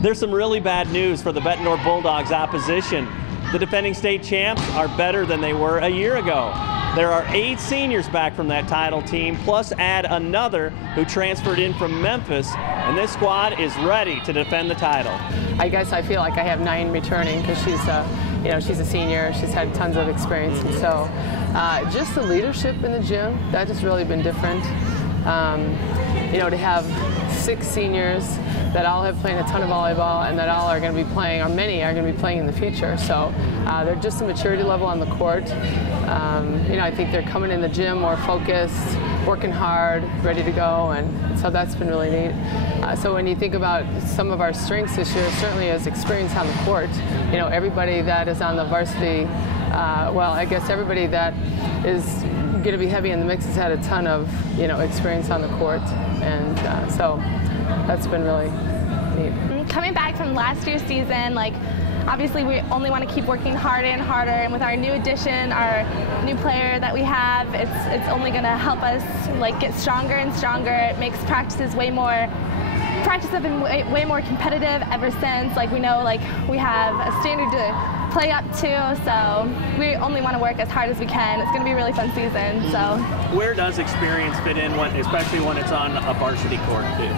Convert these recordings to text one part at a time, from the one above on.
There's some really bad news for the Bettendorf Bulldogs opposition. The defending state champs are better than they were a year ago. There are 8 seniors back from that title team, plus add another who transferred in from Memphis, and this squad is ready to defend the title. I guess I feel like I have 9 returning because she's a senior. She's had tons of experience, and so just the leadership in the gym, that has really been different. To have 6 seniors that all have played a ton of volleyball and that all are going to be playing, or many are going to be playing in the future. So they're just a maturity level on the court. I think they're coming in the gym more focused, working hard, ready to go, and so that's been really neat. So when you think about some of our strengths this year, certainly is experience on the court. Everybody that is on the varsity, well, I guess everybody that is going to be heavy in the mix has had a ton of experience on the court, and so that's been really neat. Coming back from last year's season, obviously we only want to keep working harder and harder, and with our new addition, our new player that we have, it's only going to help us get stronger and stronger. It makes practices way more. Practice have been way more competitive ever since. We know we have a standard to play up to, so we only want to work as hard as we can. It's going to be a really fun season. So where does experience fit in, especially when it's on a varsity court too?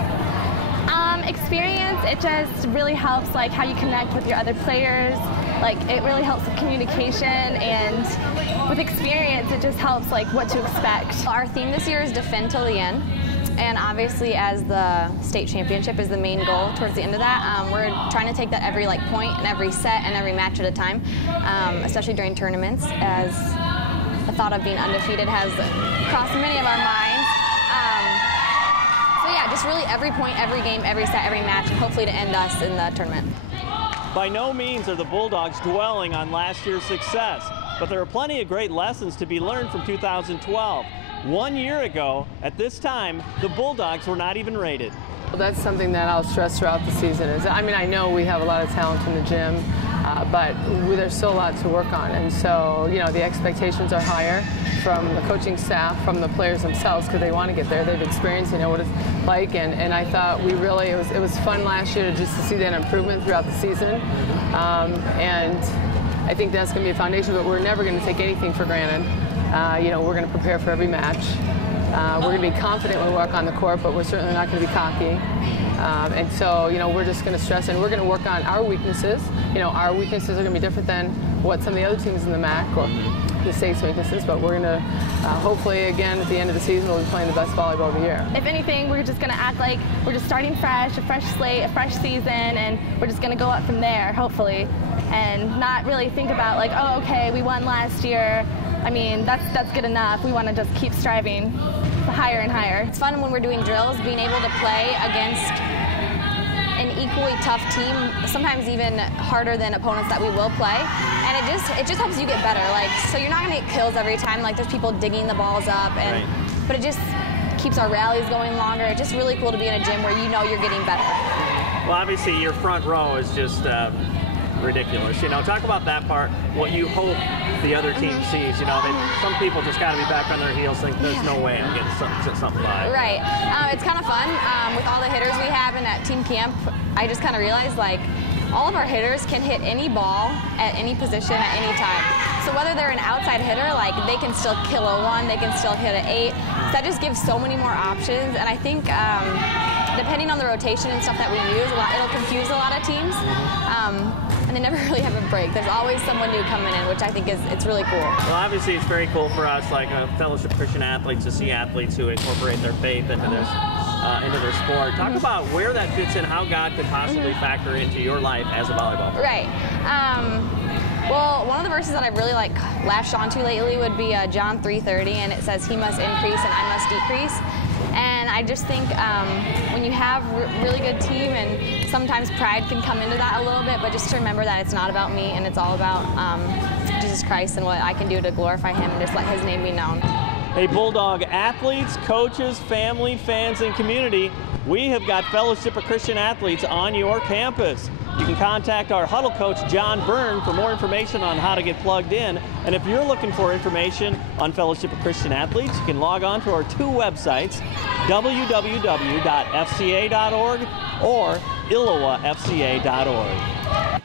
Experience, it just really helps how you connect with your other players. It really helps with communication, and with experience it just helps what to expect. Our theme this year is defend till the end. And obviously, as the state championship is the main goal towards the end of that, we're trying to take that every point and every set and every match at a time, especially during tournaments, as the thought of being undefeated has crossed many of our minds. So yeah, just really every point, every game, every set, every match, and hopefully to end us in the tournament. By no means are the Bulldogs dwelling on last year's success, but there are plenty of great lessons to be learned from 2012. 1 year ago, at this time, the Bulldogs were not even rated. Well, that's something that I'll stress throughout the season. I know we have a lot of talent in the gym, but there's still a lot to work on. And so, the expectations are higher from the coaching staff, from the players themselves, because they want to get there. They've experienced, what it's like. And I thought it was fun last year just to see that improvement throughout the season. And I think that's going to be a foundation, but we're never going to take anything for granted. We're going to prepare for every match. We're going to be confident when we walk on the court, but we're certainly not going to be cocky. And so, we're just going to stress, and we're going to work on our weaknesses. Our weaknesses are going to be different than what some of the other teams in the MAC or the state's weaknesses, but we're going to hopefully, again, at the end of the season, we'll be playing the best volleyball of the year. If anything, we're just going to act like we're just starting fresh, a fresh slate, a fresh season, and we're just going to go up from there, hopefully, and not really think about oh, okay, we won last year. That's good enough. We want to just keep striving higher and higher. It's fun when we're doing drills, being able to play against an equally tough team, sometimes even harder than opponents that we will play, and it just helps you get better. So you're not going to get kills every time. There's people digging the balls up, but it just keeps our rallies going longer. It's just really cool to be in a gym where you're getting better. Well, obviously your front row is just ridiculous. Talk about that part, what you hope the other team sees. Some people just got to be back on their heels, think there's no way I'm getting something by. Right. It's kind of fun. With all the hitters we have in at team camp, I just kind of realized all of our hitters can hit any ball at any position at any time. So whether they're an outside hitter, they can still kill a 1, they can still hit an 8. So that just gives so many more options, and I think depending on the rotation and stuff that we use, it'll confuse a lot of teams. And they never really have a break. There's always someone new coming in, which I think it's really cool. Well, obviously it's very cool for us, fellowship Christian athletes, to see athletes who incorporate their faith into this, into their sport. Talk about where that fits in, how God could possibly factor into your life as a volleyball player. Right. Well, one of the verses that I've really latched onto lately would be John 3:30, and it says, "He must increase and I must decrease." And I just think when you have a really good team, and sometimes pride can come into that a little bit, but just to remember that it's not about me and it's all about Jesus Christ and what I can do to glorify Him and just let His name be known. Hey, Bulldog athletes, coaches, family, fans, and community, we have got Fellowship of Christian Athletes on your campus. You can contact our huddle coach, John Byrne, for more information on how to get plugged in. And if you're looking for information on Fellowship of Christian Athletes, you can log on to our two websites, www.fca.org or illowafca.org.